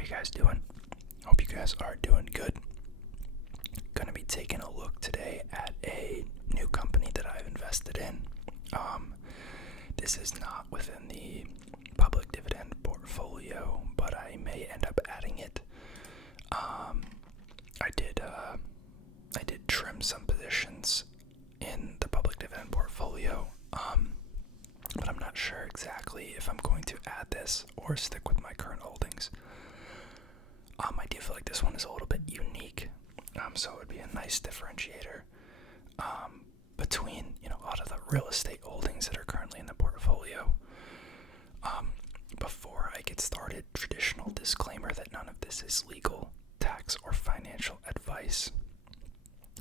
you guys doing? Hope you guys are doing good. Gonna be taking a look today at a new company that I've invested in. This is not within the public dividend portfolio, but I may end up adding it. I did trim some positions in the public dividend portfolio, but I'm not sure exactly if I'm going to add this or stick with my current holdings. I do feel like this one is a little bit unique, so it would be a nice differentiator between a lot of the real estate holdings that are currently in the portfolio. Before I get started, traditional disclaimer that none of this is legal, tax, or financial advice.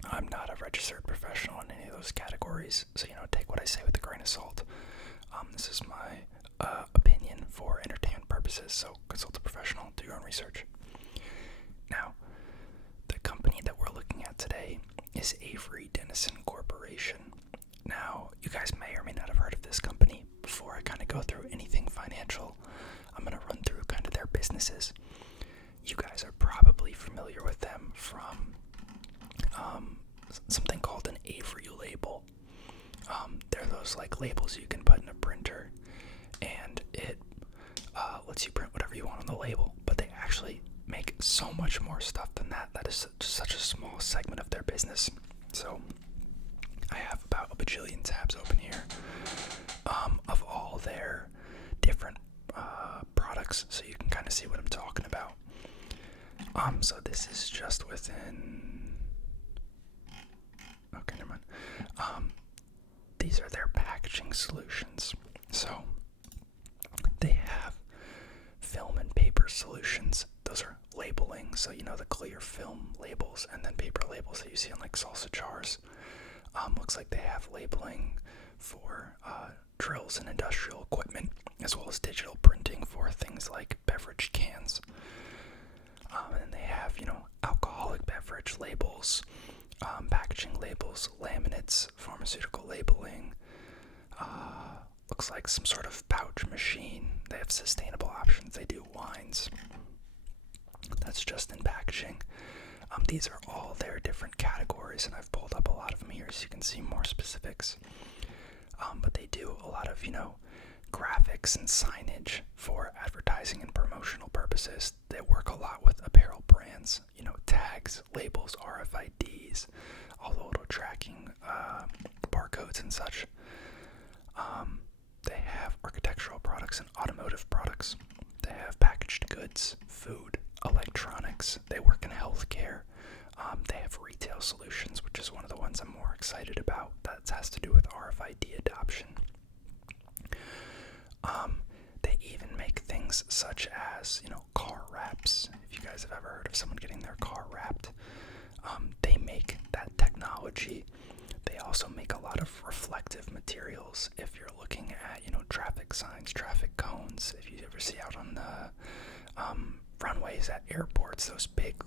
I'm not a registered professional in any of those categories, so take what I say with a grain of salt. This is my opinion for entertainment purposes, so consult a professional, do your own research. Now, the company that we're looking at today is Avery Dennison Corporation. Now, you guys may or may not have heard of this company. Before I kind of go through anything financial, I'm going to run through kind of their businesses. You guys are probably familiar with them from something called an Avery label. They're those like labels you can put in a printer, and it lets you print whatever you want on the label, but they actually make so much more stuff than that. That is such a small segment of their business. So I have about a bajillion tabs open here of all their different products, so you can kind of see what I'm talking about. So this is just within. Okay, never mind. These are their packaging solutions. So they have film and paper solutions. Those are labeling, so the clear film labels and then paper labels that you see on like salsa jars. Looks like they have labeling for drills and industrial equipment, as well as digital printing for things like beverage cans. And then they have, alcoholic beverage labels, packaging labels, laminates, pharmaceutical labeling. Looks like some sort of pouch machine. They have sustainable options. They do wines. That's just in packaging. These are all their different categories, and I've pulled up a lot of them here so you can see more specifics. But they do a lot of, graphics and signage for advertising and promotional purposes. They work a lot with apparel brands, tags, labels, RFIDs, all the little tracking barcodes and such. They have architectural products and automotive products. They have packaged goods, food, electronics. They work in healthcare. They have retail solutions, which is one of the ones I'm more excited about. That has to do with RFID adoption. They even make things such as, car wraps. If you guys have ever heard of someone getting their car wrapped, they make that technology. They also make a lot of reflective materials. If you're looking at, traffic signs, traffic cones, if you ever see out on the runways at airports, those big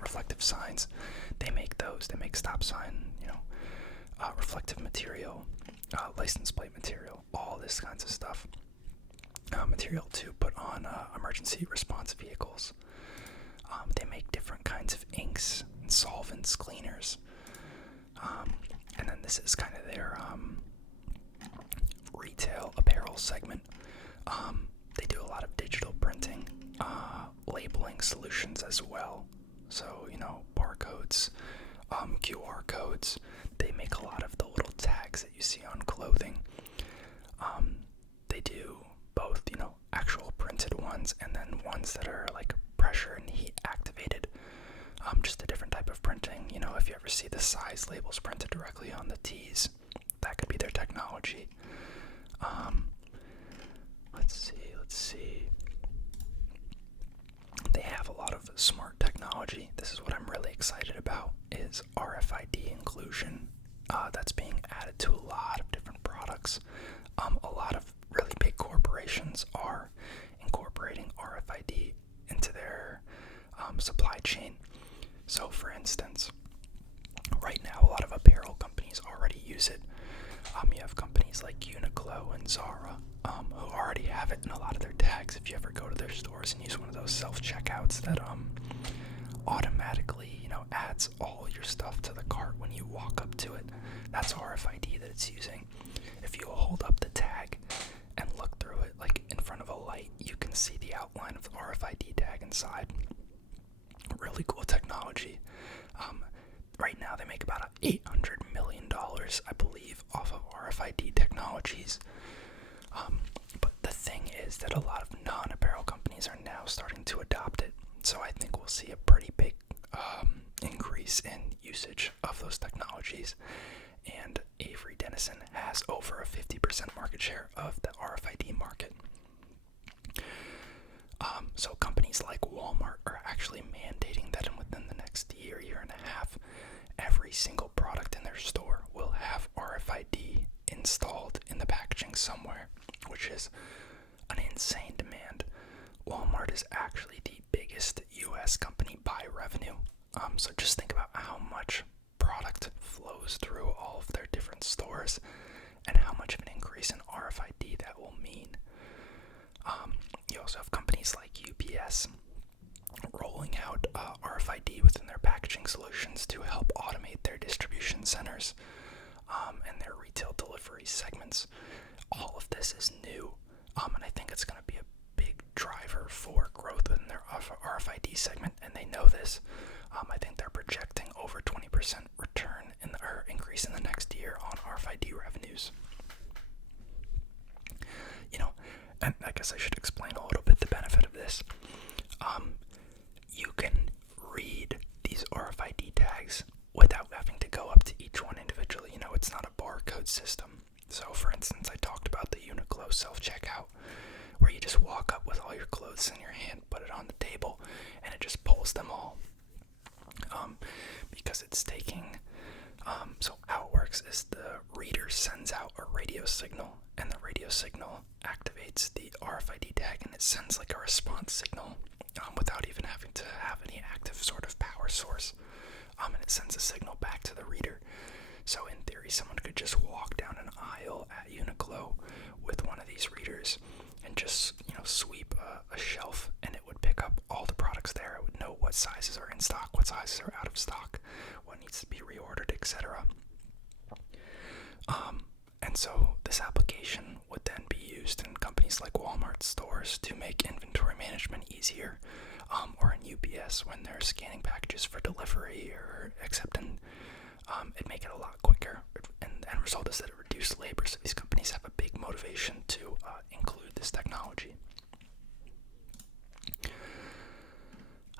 reflective signs, they make those. They make stop sign, reflective material, license plate material, all this kinds of stuff. Material to put on emergency response vehicles. They make different kinds of inks and solvents, cleaners. And then this is kind of their retail apparel segment. They do a lot of digital printing, labeling solutions as well. So, barcodes, QR codes. They make a lot of the little tags that you see on clothing. They do both, actual printed ones and then ones that are like pressure and heat activated. Just a different type of printing. If you ever see the size labels printed directly on the tees, that could be their technology. Let's see. They have a lot of smart technology. This is what I'm really excited about, is RFID inclusion. That's being added to a lot of different products. A lot of really big corporations are incorporating RFID into their supply chain. So, for instance, right now a lot of apparel companies already use it. You have companies like Uniqlo and Zara who already have it in a lot of their tags. If you ever go to their stores and use one of those self-checkouts that automatically, adds all your stuff to the cart when you walk up to it. That's RFID that it's using. If you hold up the tag and look through it, like in front of a light, you can see the outline of the RFID tag inside. Really cool technology. Right now they make about $800 million, I believe, off of RFID technologies. But the thing is that a lot of non-apparel companies are now starting to adopt it. So I think we'll see a pretty big increase in usage of those technologies. And Avery Dennison has over a 50% market share of the RFID market. So companies like Walmart are actually mandating that within the next year and a half, every single product in their store will have RFID installed in the packaging somewhere, which is an insane demand. Walmart is actually the biggest U.S. company by revenue. So just think about how much product flows through all of their different stores and how much of an increase in RFID that will mean. You also have companies like UPS rolling out RFID within their packaging solutions to help automate their distribution centers and their retail delivery segments. All of this is new, and I think it's going to be a big driver for growth within their RFID segment, and they know this. I think they're projecting over 20% return or increase in the next year on RFID revenues. And I guess I should explain a little bit the benefit of this. You can read these RFID tags without having to go up to each one individually. It's not a barcode system. So, for instance, I talked about the Uniqlo self-checkout, where you just walk up with all your clothes in your hand, put it on the table, and it just pulls them all. Because it's taking, so how it works is the reader sends out a radio signal, and the radio signal activates the RFID tag, and it sends like a response signal without even having to have any active sort of power source. And it sends a signal back to the reader. So in theory, someone could just walk down an aisle at Uniqlo with one of these readers and just, sweep a shelf, and it would pick up all the products there. It would know what sizes are in stock, what sizes are out of stock, what needs to be reordered, etc. And so this application would then be used in companies like Walmart stores to make inventory management easier, or in UPS when they're scanning packages for delivery or accepting. It'd make it a lot quicker, and the end result is that it reduces labor, so these companies have a big motivation to include this technology.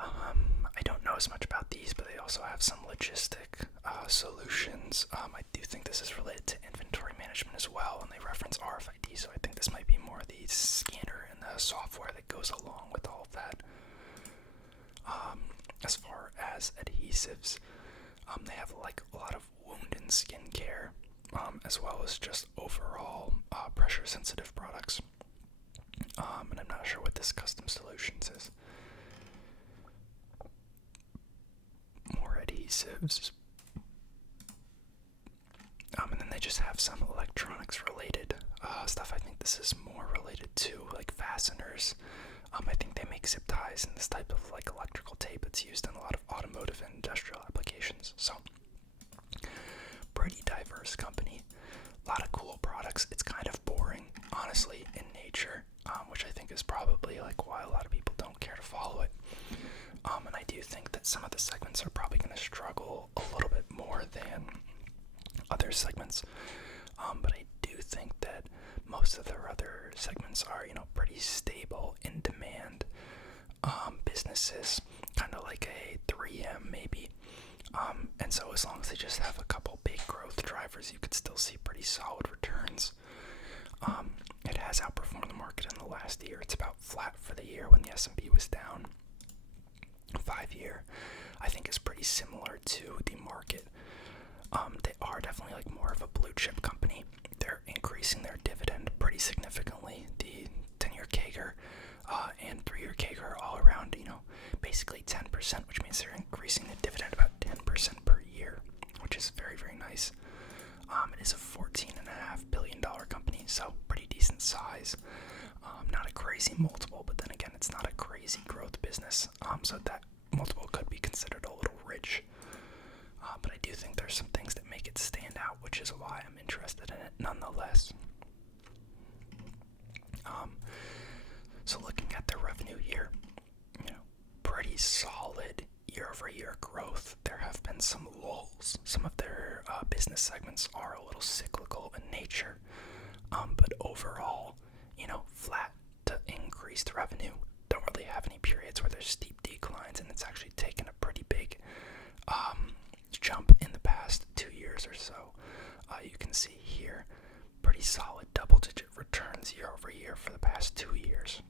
I don't know as much about these, but they also have some logistic solutions. I do think this is related to inventory management as well, and they reference RFID, so I think this might be more the scanner and the software that goes along with all of that. As far as adhesives, they have like a lot of wound and skin care, as well as just overall pressure-sensitive products. And I'm not sure what this custom solutions is. More adhesives. And then they just have some electronics-related stuff. I think this is more related to like fasteners. I think they make zip ties and this type of like electrical tape that's used in a lot of automotive and industrial applications. So, pretty diverse company. A lot of cool products. It's kind of boring, honestly, in nature, which I think is probably like why a lot of people don't care to follow it. And I do think that some of the segments are probably going to struggle a little bit more than other segments. But I do think that most of their other segments are, pretty stable in demand businesses, kind of like a 3M maybe. And so as long as they just have a couple big growth drivers, you could still see pretty solid returns. It has outperformed the market in the last year. It's about flat for the year when the S&P was down. 5-year, I think, is pretty similar to the market. They are definitely like more of a blue chip company. They're increasing their dividend pretty significantly. The 10-year CAGR and 3-year CAGR are all around, basically 10%, which means they're increasing the dividend about 10% per year, which is very, very nice. It is a $14.5 billion company, so pretty decent size. Not a crazy multiple, but then again, it's not a so that multiple could be considered a little rich. But I do think there's some things that make it stand out, which is why I'm interested in it nonetheless. So looking at their revenue here, pretty solid year-over-year growth. There have been some lulls. Some of their business segments are a little cyclical in nature, but overall, flat to increased revenue. Don't really have any periods where there's steep declines, and it's actually taken a pretty big jump in the past 2 years or so. You can see here, pretty solid double-digit returns year-over-year for the past 2 years.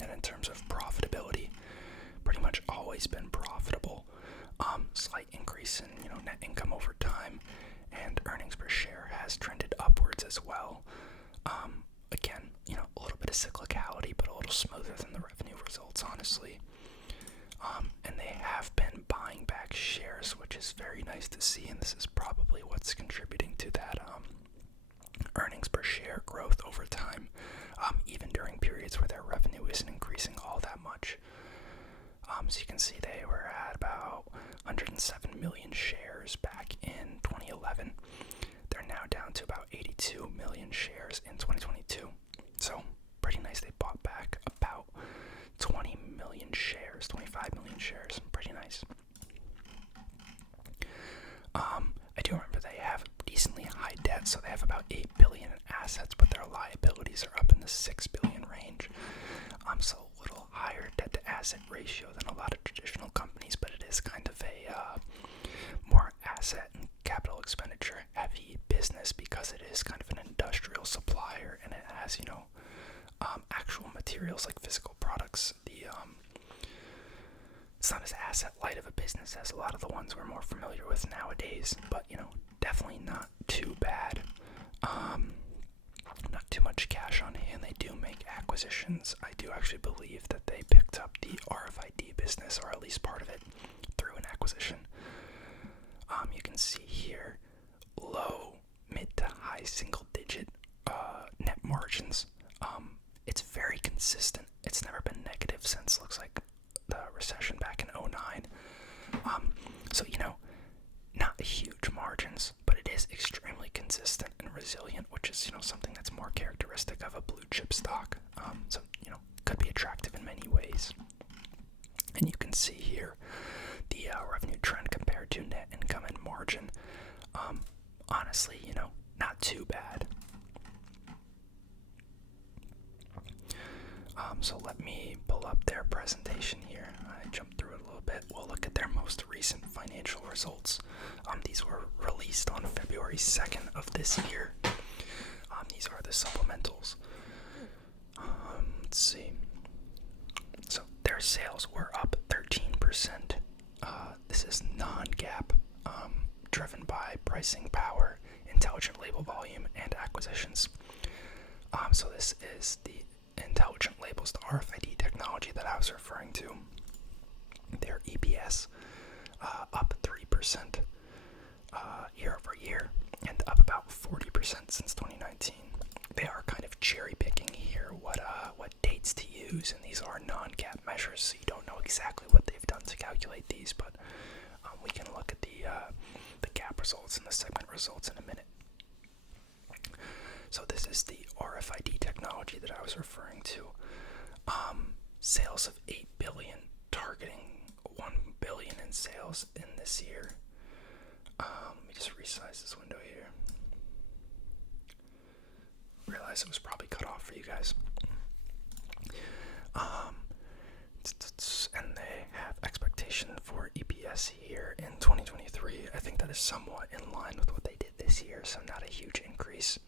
And in terms of profitability, pretty much always been profitable. Slight increase in net income over time, and earnings per share has trended upwards as well. Again, a little bit of cyclicality, but a little smoother than the revenue results, honestly. And they have been buying back shares, which is very nice to see, and this is probably what's contributing to that earnings per share growth over time, even during periods where their revenue isn't increasing all that much. So you can see they were at about 107 million shares back in 2011. They're now down to about 82 million shares in 2022. So pretty nice. They bought back about 20 million shares, 25 million shares. Pretty nice. I do remember they have decently high debt, so they have about 8 billion in assets, but their liabilities are up in the 6 billion range. So a little higher debt to asset ratio than a lot of traditional companies, but it is kind of a more asset and capital expenditure heavy business because it is kind of an industrial supplier, and it has actual materials like physical products. It's not as asset light of a business as a lot of the ones we're more familiar with nowadays, but definitely not too bad. Not too much cash on hand. They do make acquisitions. I do actually believe that they picked up the RFID business, or at least part of it, through an acquisition. You can see here low, mid to high single digit net margins. It's very consistent. It's never been negative since, looks like, the recession back in 2009. So not huge margins, but it is extremely consistent and resilient, which is something that's more characteristic of a blue chip stock. So could be attractive in many ways. And you can see here the revenue trend compared to net income and margin. Honestly, not too bad. So let me pull up their presentation here. I jumped through it a little bit. We'll look at their most recent financial results. These were released on February 2nd of this year. These are the supplementals. Let's see. So their sales were up 13%. This is non-GAAP, driven by pricing power, intelligent label volume, and acquisitions. So this is the intelligent labels, the RFID technology that I was referring to. Their EPS up 3% year over year, and up about 40% since 2019. They are kind of cherry picking here what dates to use, and these are non-GAAP measures, so you don't know exactly what they've done to calculate these, but we can look at the GAAP results and the segment results in a minute. So this is the RFID technology that I was referring to. Sales of 8 billion, targeting 1 billion in sales in this year. Let me just resize this window here. Realize it was probably cut off for you guys. And they have expectation for EPS here in 2023. I think that is somewhat in line with what they did this year, so not a huge increase.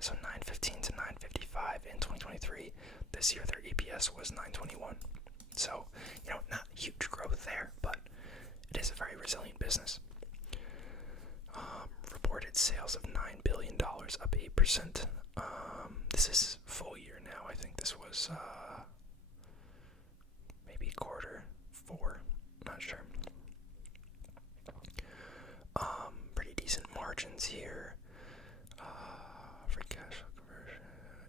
So 9.15 to 9.55 in 2023. This year their EPS was 9.21. So, not huge growth there, but it is a very resilient business. Reported sales of $9 billion, up 8%. This is full year now. I think this was maybe quarter 4. Not sure. Pretty decent margins here. Free cash flow conversion.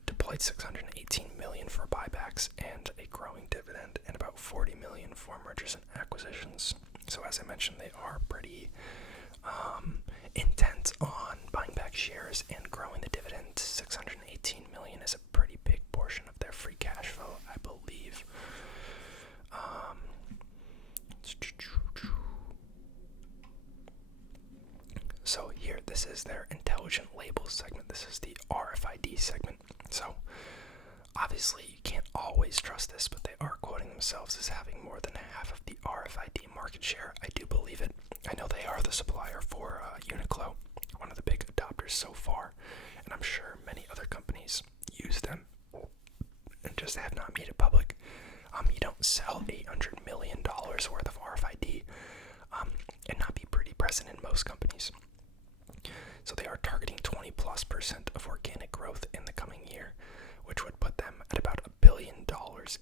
Deployed $608 $18 million for buybacks and a growing dividend, and about $40 million for mergers and acquisitions. So as I mentioned, they are pretty intent on buying back shares and growing the dividend. $618 million is a pretty big portion of their free cash flow, I believe. So here, this is their intelligent labels segment. This is the RFID segment. So obviously you can't always trust this, but they are quoting themselves as having more than half of the RFID market share. I do believe it. I know they are the supplier for Uniqlo, one of the big adopters so far, and I'm sure many other companies use them and just have not made it public. You don't sell $800 million worth of RFID and not be pretty present in most companies. So they are targeting 20+% of organic growth in the coming year, which would put them at about $1 billion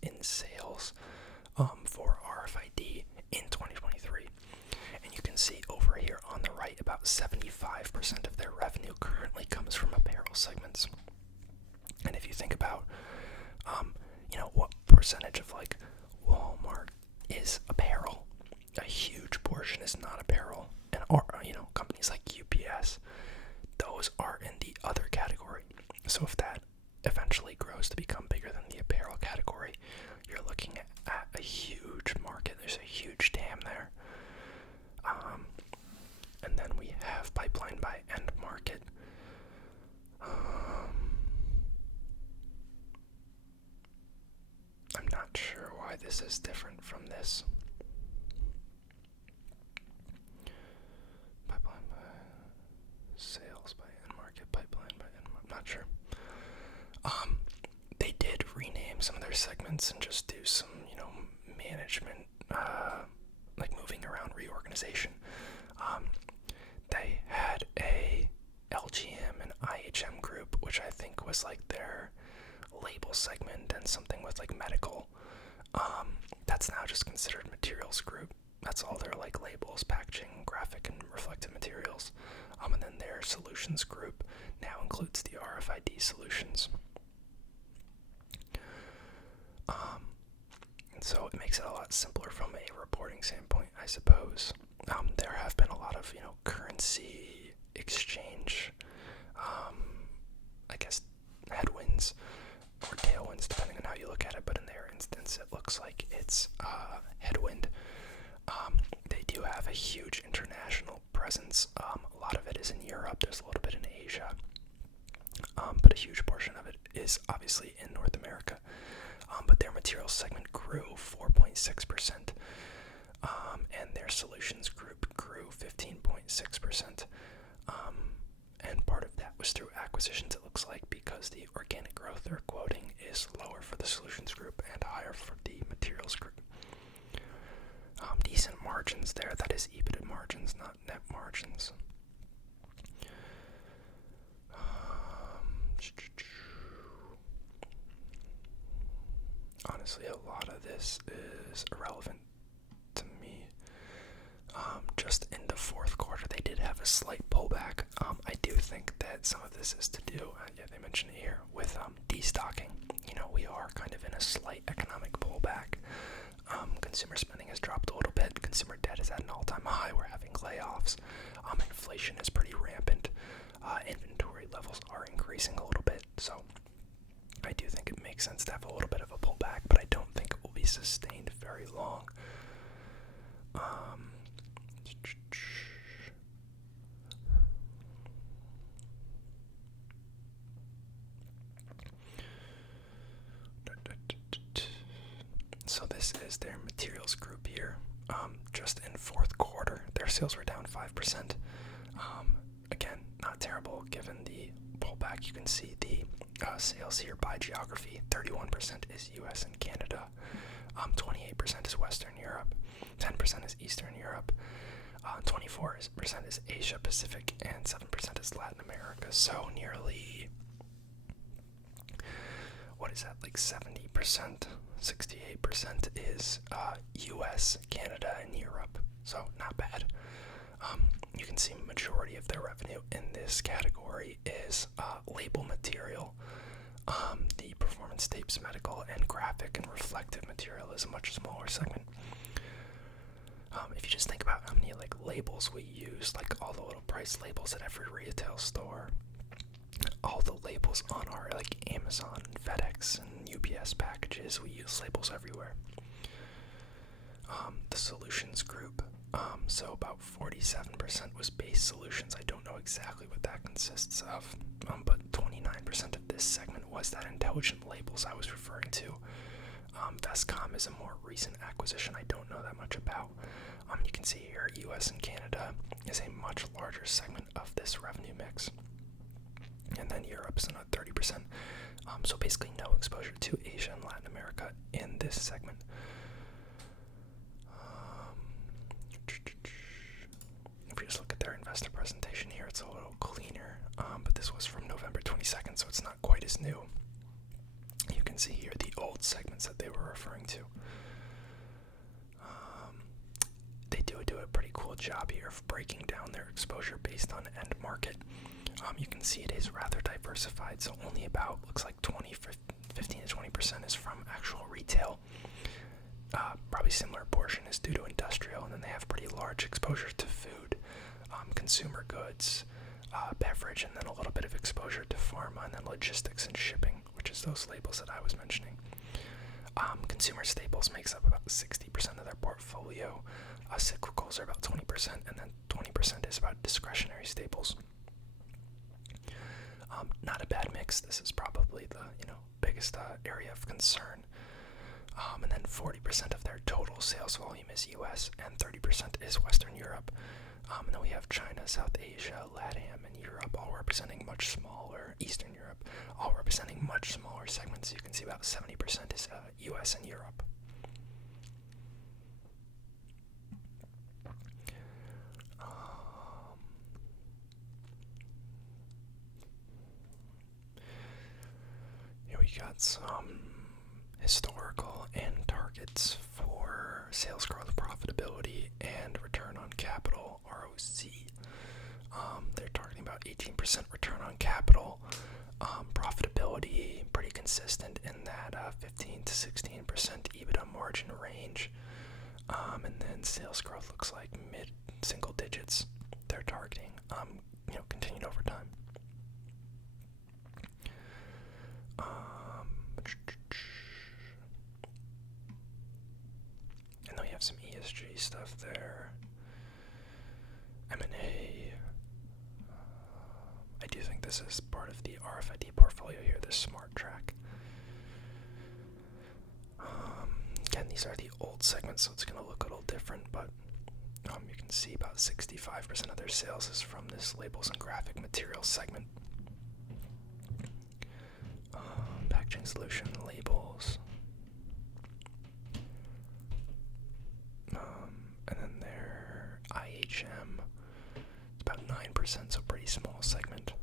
in sales for RFID in 2023. And you can see over here on the right, about 75% of their revenue currently comes from apparel segments. And if you think about, what percentage of like Walmart is apparel, a huge portion is not apparel. And companies like UPS, those are in the other category. So if that eventually grows to become bigger than the apparel category, you're looking at a huge market. There's a huge TAM there. And then we have pipeline by end market. I'm not sure why this is different from this. Pipeline by sales by end market, pipeline by end market. I'm not sure. They did rename some of their segments and just do some, management, like moving around reorganization. They had a LGM and IHM group, which I think was like their label segment, and something with like medical. That's now just considered materials group. That's all their like labels, packaging, graphic, and reflective materials. And then their solutions group now includes the RFID solutions. And so it makes it a lot simpler from a reporting standpoint, I suppose. There have been a lot of, currency exchange, I guess, headwinds or tailwinds, depending on how you look at it. But in their instance, it looks like it's headwind. They do have a huge international presence. A lot of it is in Europe. There's a little bit in Asia. But a huge portion of it is obviously in North America. But their materials segment grew 4.6%. And their solutions group grew 15.6%. And part of that was through acquisitions, it looks like, because the organic growth they're quoting is lower for the solutions group and higher for the materials group. Decent margins there. That is EBITDA margins, not net margins. Honestly, a lot of this is irrelevant to me. Just in the fourth quarter, they did have a slight pullback. I do think that some of this is to do, they mentioned it here, with destocking. We are kind of in a slight economic pullback. Consumer spending has dropped a little bit. Consumer debt is at an all-time high. We're having layoffs. Inflation is pretty rampant. Inventory levels are increasing a little bit. So I do think it makes sense to have a little bit of a pullback, but I don't think it will be sustained very long. So this is their materials group here. Just in fourth quarter, their sales were down 5%. Again, not terrible given the pullback. You can see the sales here by geography. 31% is US and Canada. 28% is Western Europe. 10% is Eastern Europe. 24% is Asia Pacific, and 7% is Latin America. So nearly, what is that, like 70%? 68% is US, Canada, and Europe. So not bad. You can see majority of their revenue in this category is label material. The performance tapes, medical, and graphic and reflective material is a much smaller segment. If you just think about how many like labels we use, like all the little price labels at every retail store, all the labels on our like Amazon, FedEx, and UPS packages, we use labels everywhere. The solutions group, so about 47% was base solutions. I don't know exactly what that consists of, but 29% of this segment was that intelligent labels I was referring to. Vestcom is a more recent acquisition I don't know that much about. You can see here US and Canada is a much larger segment of this revenue mix. And then Europe's another 30%. So basically no exposure to Asia and Latin America in this segment. If you just look at their investor presentation here, it's a little cleaner. But this was from November 22nd, so it's not quite as new. You can see here the old segments that they were referring to. They do a pretty cool job here of breaking down their exposure based on end market. You can see it is rather diversified, so only about, looks like 15 to 20% is from actual retail. Probably similar portion is due to industrial, and then they have pretty large exposure to food, consumer goods, beverage, and then a little bit of exposure to pharma, and then logistics and shipping, which is those labels that I was mentioning. Consumer staples makes up about 60% of their portfolio. Cyclicals are about 20%, and then 20% is about discretionary staples. Not a bad mix. This is probably the biggest area of concern. And then 40% of their total sales volume is US, and 30% is Western Europe. And then we have China, South Asia, LATAM, and Europe, all representing much smaller, Eastern Europe, all representing much smaller segments. You can see about 70% is US and Europe. Here we got some historical and targets for sales growth, profitability, and return on capital, ROC. They're targeting about 18% return on capital. Profitability, pretty consistent in that 15 to 16% EBITDA margin range. And then sales growth looks like mid-single digits they're targeting, continued over time. And then we have some ESG stuff there. M&A. I do think this is part of the RFID portfolio here, this Smart Track. Again, these are the old segments, so it's going to look a little different, but you can see about 65% of their sales is from this labels and graphic materials segment. Packaging solution, labels. And then their IHM, it's about 9%, so pretty small segment.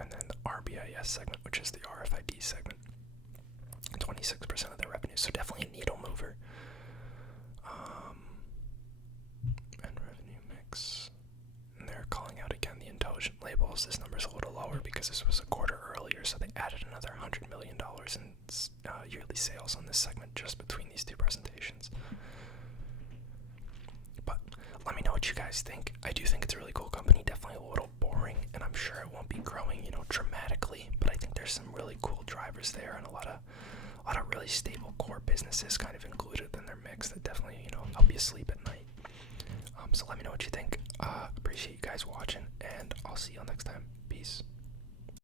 And then the RBIS segment, which is the RFID segment, 26% of their revenue, so definitely a needle mover. And revenue mix. And they're calling out again the intelligent labels. This number's a little lower because this was a quarter earlier, so they added another $100 million in yearly sales on this segment just between these two presentations. But let me know what you guys think. I do think it's a really cool company, definitely a little boring, and I'm sure it won't be growing, dramatically, but I think there's some really cool drivers there and a lot of really stable core businesses kind of included in their mix that definitely, help you sleep at night. So let me know what you think. Appreciate you guys watching, and I'll see you all next time. Peace.